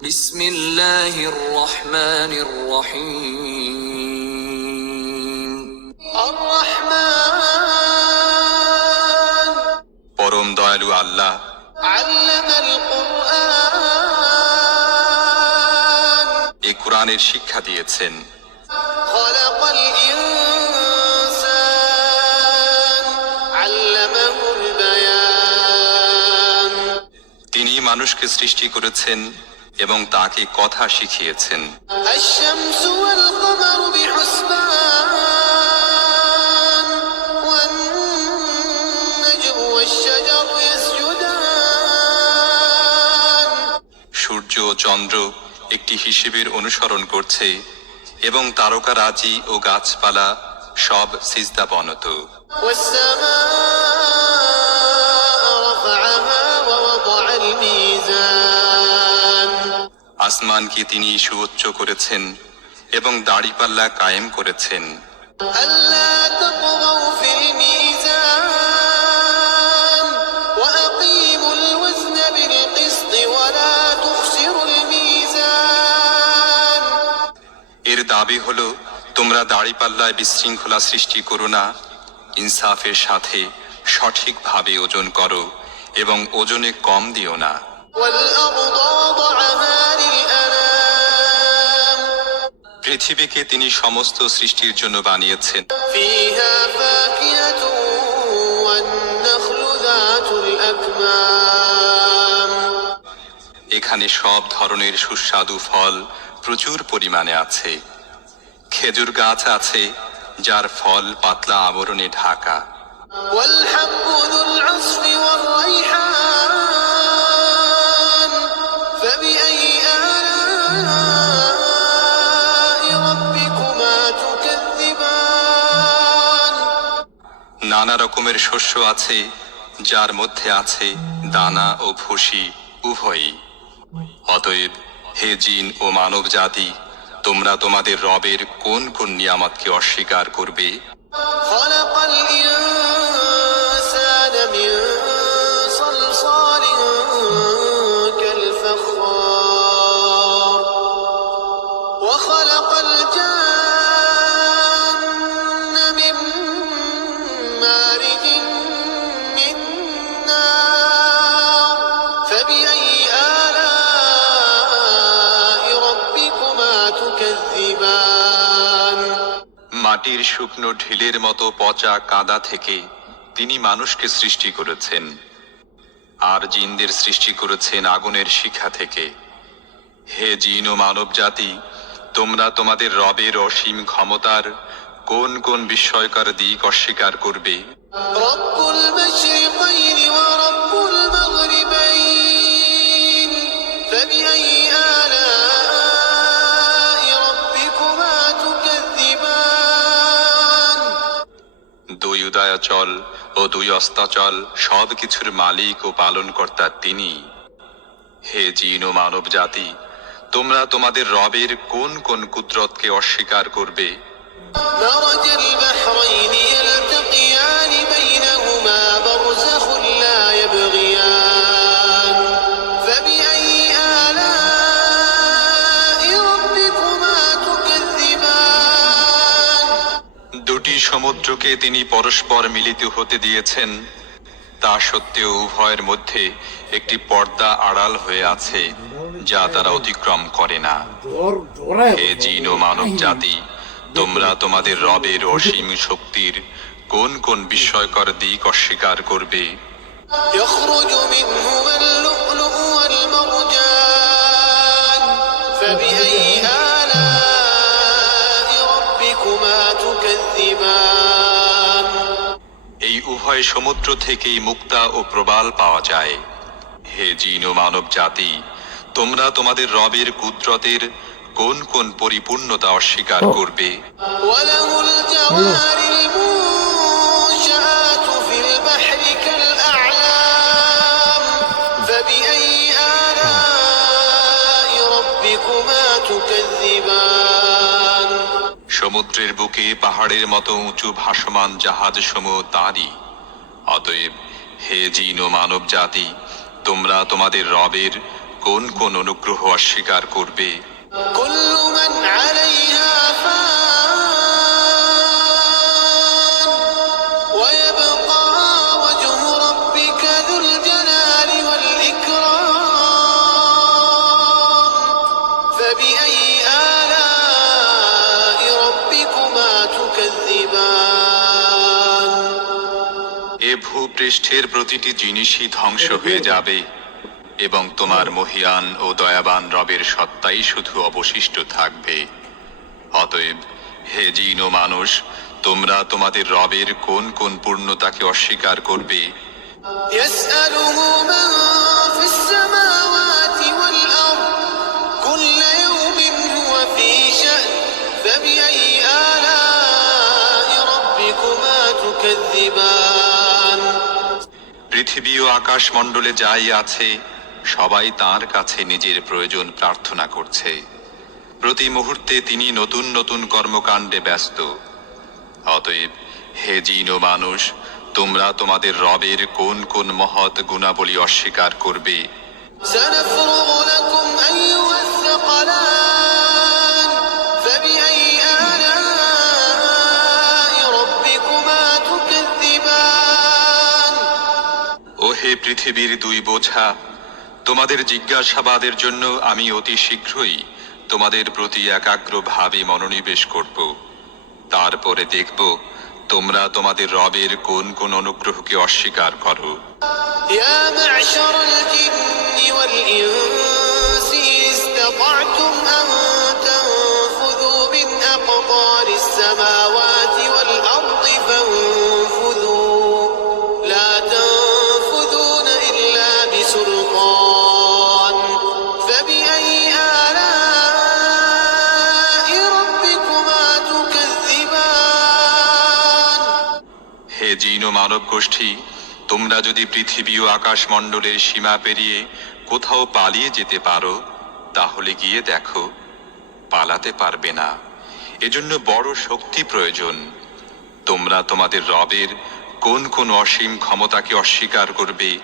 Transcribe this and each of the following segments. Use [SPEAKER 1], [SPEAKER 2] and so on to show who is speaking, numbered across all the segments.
[SPEAKER 1] بسم الله الرحمن الرحيم
[SPEAKER 2] الرحمن
[SPEAKER 3] পরম দয়ালু আল্লাহ
[SPEAKER 2] علم القرآن
[SPEAKER 3] এ কোরআনের শিক্ষা দিয়েছেন
[SPEAKER 2] خلق الإنسان علمه البيان
[SPEAKER 3] তিনি মানুষকে সৃষ্টি করেছেন এবং তাকে কথা শিখিয়েছেন। সূর্য চন্দ্র একটি হিসেবের অনুসরণ করছে এবং তারকা রাজি ও গাছপালা সব সিজদা বনত। আসমানকে তিনি সুউচ্চ করেছেন এবং দাড়িপাল্লা কায়েম করেছেন
[SPEAKER 2] ألا تطغوا في الميزان وأقيموا الوزن بالقسط ولا تخسروا الميزان
[SPEAKER 3] এর দাবি হলো তোমরা দাড়িপাল্লায় বিশৃঙ্খলা সৃষ্টি করো না ইনসাফের সাথে সঠিকভাবে ওজন করো এবং ওজনে কম দিও না
[SPEAKER 2] والأرض وضعها للأنام
[SPEAKER 3] পৃথিবীকে তিনি সমস্ত সৃষ্টির জন্য বানিয়েছেন
[SPEAKER 2] فيها فاكهة والنخل ذات الأكمام
[SPEAKER 3] এখানে সব ধরনের সুস্বাদু ফল প্রচুর পরিমাণে আছে খেজুর গাছ আছে যার ফল পাতলা আবরণে ঢাকা
[SPEAKER 2] والحب ذو
[SPEAKER 3] নানা রকমের শস্য আছে, যার মধ্যে আছে দানা ও ভুসি উভয়ই। অতএব হে জিন ও মানব জাতি, তোমরা তোমাদের রবের কোন কোন নিয়ামতকে অস্বীকার করবে? মাটির শুকনো ঢিলের মতো পচা কাদা থেকে তিনি মানুষকে সৃষ্টি করেছেন, আর জিনদের সৃষ্টি করেছেন আগুনের শিখা থেকে। হে জিন ও মানব জাতি তোমরা তোমাদের রবের অসীম ক্ষমতার কোন কোন বিস্ময়কর দিক অস্বীকার করবে? উদয়াচল ও দুই অস্তাচল সব কিছুর মালিক ও পালনকর্তা তিনি। হে জিন ও মানব জাতি, তোমরা তোমাদের রবের কোন কোন কুদরতকে অস্বীকার করবে? সমুদ্রকে তিনি পরস্পর মিলিত হতে দিয়েছেন তা সত্ত্বেও উভয়ের মধ্যে একটি পর্দা আড়াল হয়ে আছে যা তারা অতিক্রম করে না হে জিন ও মানব জাতি তোমরা তোমাদের রবের অসীম শক্তির কোন কোন বিস্ময়কর দিক অস্বীকার করবে
[SPEAKER 2] يخرج منهما اللؤلؤ
[SPEAKER 3] এই উভয় সমুদ্র থেকেই মুক্তা ও প্রবাল পাওয়া যায়। হে জিন ও মানব জাতি তোমরা তোমাদের রবের কুদরতের কোন কোন পরিপূর্ণতা অস্বীকার করবে? সমুদ্রের বুকে পাহাড়ের মতো উঁচু ভাসমান জাহাজ সমূহ তাঁরই। অতএব হে জিন ও মানব জাতি, তোমরা তোমাদের রবের কোন কোন অনুগ্রহ অস্বীকার করবে?
[SPEAKER 2] কুল্লু মান
[SPEAKER 3] আলাইহি ভূপৃষ্ঠের প্রতিটি জিনিসই ধ্বংস হয়ে যাবে এবং তোমার মহিয়ান ও দয়াবান রবের সত্তাই শুধু অবশিষ্ট থাকবে। অতএব, হে জিন ও মানুষ, তোমরা তোমাদের রবের কোন কোন পূর্ণতাকে অস্বীকার করবে? পৃথিবী ও আকাশ মণ্ডলে যাই আছে সবাই তার কাছে নিজের প্রয়োজন প্রার্থনা করছে প্রতি মুহূর্তে তিনি নতুন নতুন কর্মকাণ্ডে ব্যস্ত অতএব হে জিন ও মানুষ তোমরা তোমাদের রবের কোন কোন মহৎ গুণাবলী অস্বীকার করবে
[SPEAKER 2] سنفرغ لكم أيها الثقلان
[SPEAKER 3] হে পৃথিবীর দুই বোঝা তোমাদের জিজ্ঞাসাবাদের জন্য আমি অতি শীঘ্রই তোমাদের প্রতি একাগ্রভাবে মনোনিবেশ করব তারপরে দেখব তোমরা তোমাদের রবের কোন কোন অনুগ্রহকে অস্বীকার করো
[SPEAKER 2] يا معشر الجن والإنس إن استطعتم أن تنفذوا من أقطار السماوات
[SPEAKER 3] হে জিন মানব গোষ্ঠী, তোমরা যদি পৃথিবী ও আকাশ মণ্ডলের সীমা পেরিয়ে কোথাও পালিয়ে যেতে পারো, তাহলে গিয়ে দেখো, পালাতে পারবে না। এজন্য বড় শক্তি প্রয়োজন। তোমরা তোমাদের রবের কোন কোন অসীম ক্ষমতাকে অস্বীকার করবে?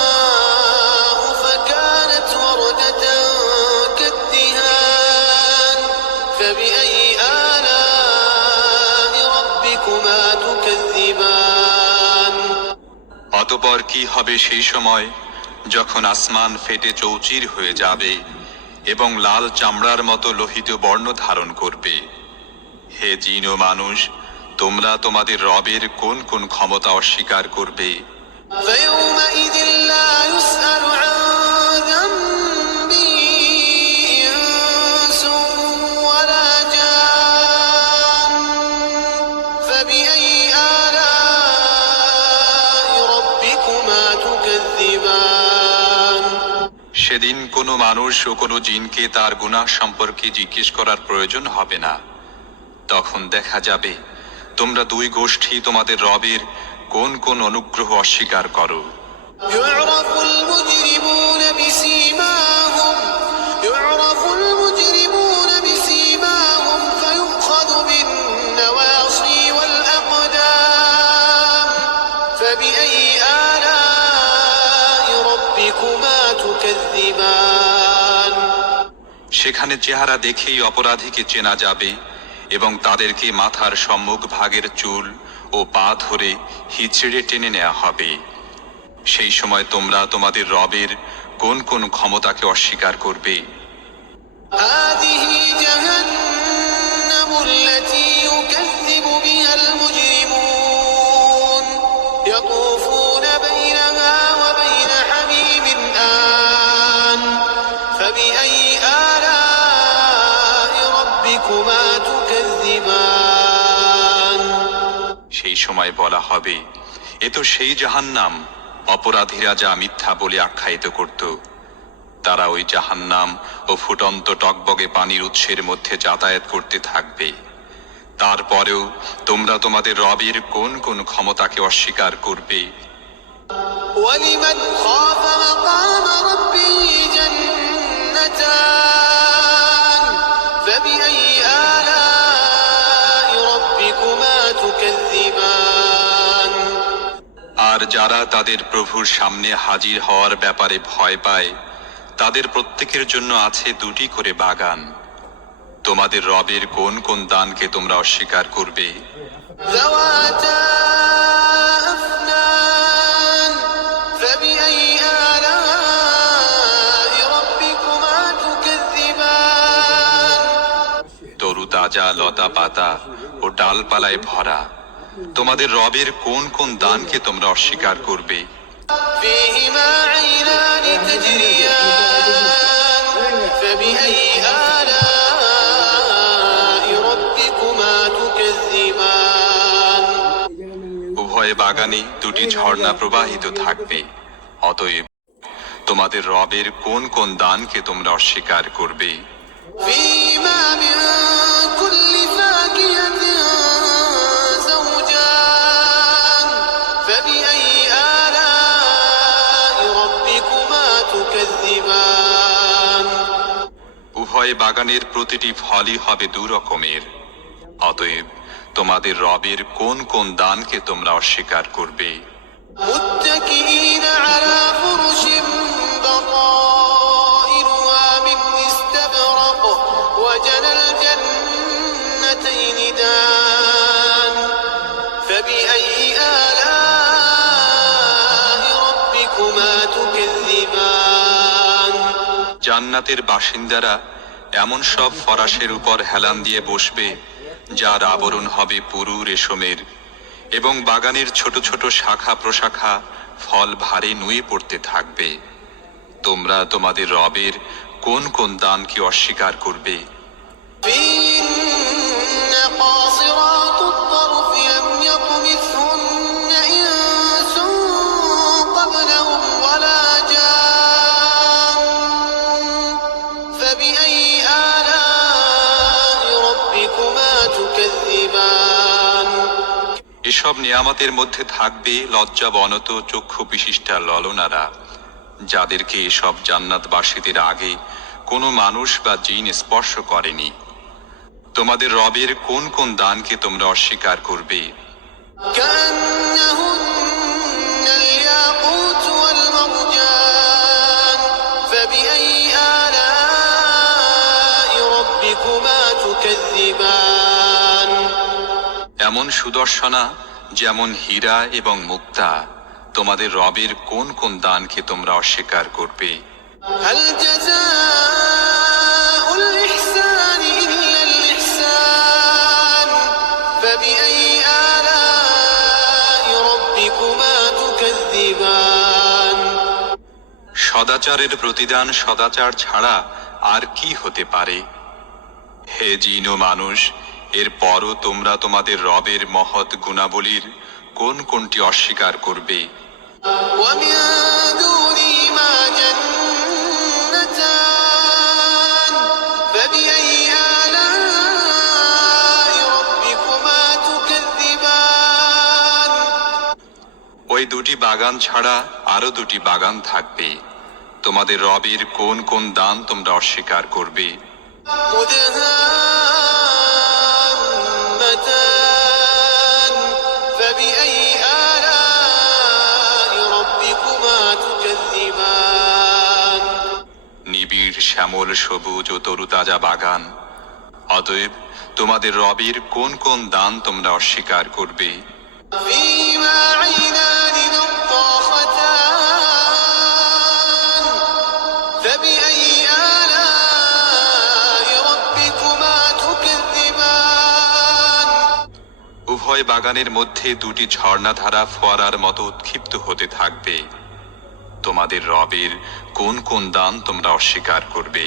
[SPEAKER 3] অতপর কি হবে সেই সময় যখন আসমান ফেটে চৌচির হয়ে যাবে এবং লাল চামড়ার মতো লোহিত বর্ণ ধারণ করবে হে জিন ও মানুষ তোমরা তোমাদের রবের কোন কোন ক্ষমতা অস্বীকার করবে
[SPEAKER 2] فيومئذ لا
[SPEAKER 3] কোনো মানুষ ও কোনো জিনকে তার গুনাহ সম্পর্কে জিজ্ঞেস করার প্রয়োজন হবে না। তখন দেখা যাবে, তোমরা দুই গোষ্ঠী তোমাদের রবের কোন কোন অনুগ্রহ অস্বীকার করো। সেখানে চেহারা দেখেই অপরাধীকে চেনা যাবে এবং তাদেরকে মাথার সম্মুখ ভাগের চুল ও পা ধরে হিচড়ে টেনে নেওয়া হবে সেই সময় তোমরা তোমাদের রবের কোন কোন ক্ষমতাকে অস্বীকার করবে
[SPEAKER 2] هذه
[SPEAKER 3] সময় বলা হবে এ তো সেই জাহান্নাম অপরাধীরা যা মিথ্যা বলে আখ্যায়িত করত তারা ওই জাহান্নাম ও ফুটন্ত টকবগে পানির উৎসের মধ্যে যাতায়াত করতে থাকবে তারপরেও তোমরা তোমাদের রবের কোন কোন ক্ষমতাকে অস্বীকার করবে
[SPEAKER 2] ولمن خاف مقام ربه جنتان
[SPEAKER 3] আর যারা তাদের প্রভুর সামনে হাজির হওয়ার ব্যাপারে ভয় পায় তাদের প্রত্যেকের জন্য আছে দুটি করে বাগান। তোমাদের রবের কোন কোন দানকে তোমরা অস্বীকার করবে? তরু তাজা লতা পাতা ও ডালপালায় ভরা। তোমাদের রবের কোন কোন দানকে তোমরা অস্বীকার করবে
[SPEAKER 2] فيهما عينان تجريان فبأي آلاء ربكما تكذبان
[SPEAKER 3] উভয় বাগানে দুটি ঝর্ণা প্রবাহিত থাকবে অতএব তোমাদের রবের কোন কোন দানকে তোমরা অস্বীকার করবে
[SPEAKER 2] فيهما من
[SPEAKER 3] উভয় বাগানের প্রতিটি ফলই হবে দুরকমের। অতএব তোমাদের রবের কোন কোন দানকে তোমরা অস্বীকার করবে? জান্নাতের বাসিন্দারা এমন সব ফরাসের উপর হেলান দিয়ে বসবে, যার আবরণ হবে পুরু রেশমের, এবং বাগানের ছোট ছোট শাখা প্রশাখা ফল ভারে নুয়ে পড়তে থাকবে। তোমরা তোমাদের রবের কোন কোন দানকে অস্বীকার করবে? সব নিয়ামতের মধ্যে থাকবে লজ্জা বনত চক্ষু বিশিষ্টা ললনারা যাদেরকে এসব জান্নাতবাসীদের আগে কোনো মানুষ বা জিন স্পর্শ করেনি। তোমাদের রবের কোন কোন দানকে তোমরা অস্বীকার করবে? এমন সুদর্শনা যেমন হীরা এবং মুক্তা তোমাদের রবের কোন কোন দানকে তোমরা অস্বীকার করবে? সদাচারের প্রতিদান সদাচার ছাড়া আর কি হতে পারে? হে জিনো মানুষ এরপরও তোমরা তোমাদের রবের মহৎ গুণাবলীর কোন কোনটি অস্বীকার করবে? ওই দুটি বাগান ছাড়া আরও দুটি বাগান থাকবে। তোমাদের রবের কোন কোন দান তোমরা অস্বীকার করবে? শ্যামল সবুজ ও তরুতাজা বাগান। অতএব তোমাদের রবের কোন কোন দান তোমরা অস্বীকার করবে? উভয় বাগানের মধ্যে দুটি ঝর্ণাধারা ফোয়ারার মতো উৎক্ষিপ্ত হতে থাকবে। তোমাদের রবের কোন কোন দান তোমরা অস্বীকার করবে।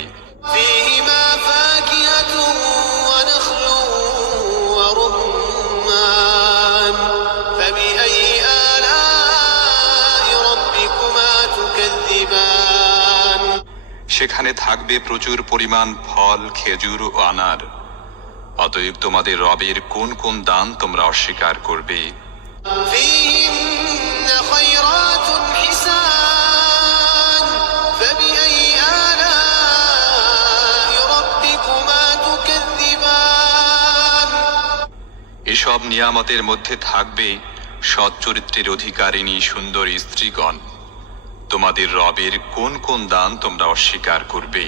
[SPEAKER 3] সেখানে থাকবে প্রচুর পরিমাণ ফল খেজুর ও আনার। অতএব তোমাদের রবের কোন কোন দান তোমরা অস্বীকার করবে। সব নিয়ামতের মধ্যে থাকবে সৎ চরিত্রের অধিকারিণী সুন্দরী স্ত্রীগণ। তোমাদের রবের কোন কোন দান তোমরা অস্বীকার করবে?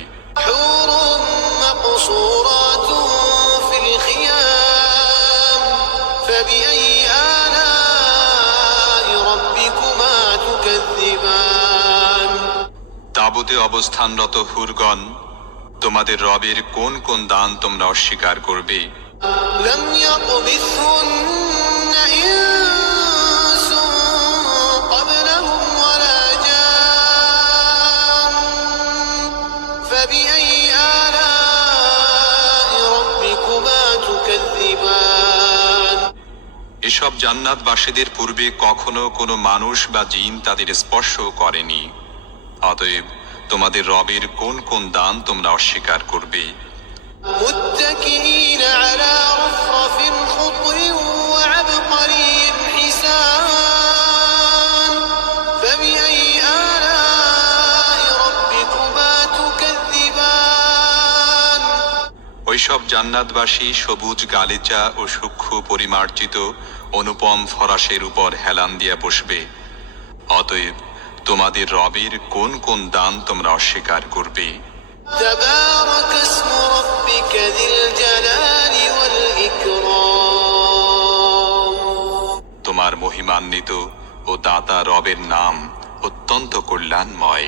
[SPEAKER 3] তাবুতে অবস্থানরত হুরগণ তোমাদের রবের কোন কোন দান তোমরা অস্বীকার করবে? এসব জান্নাতবাসীদের পূর্বে কখনো কোনো মানুষ বা জিন তাদের স্পর্শ করেনি। অতএব তোমাদের রবের কোন কোন দান তোমরা অস্বীকার করবে?
[SPEAKER 2] متكئين على رفرف خضر وعبقري حسان فبأي آلاء ربكما تكذبان
[SPEAKER 3] ওইসব জান্নাতবাসী সবুজ গালিচা ও সূক্ষ্ম পরিমার্জিত অনুপম ফরাসের উপর হেলান দিয়া বসবে অতএব তোমাদের রবের কোন কোন দান তোমরা অস্বীকার করবে
[SPEAKER 2] تبارك اسم ربك ذي الجلال والإكرام
[SPEAKER 3] তোমার মহিমান্বিত ও দাতা রবের নাম অত্যন্ত কল্যাণময়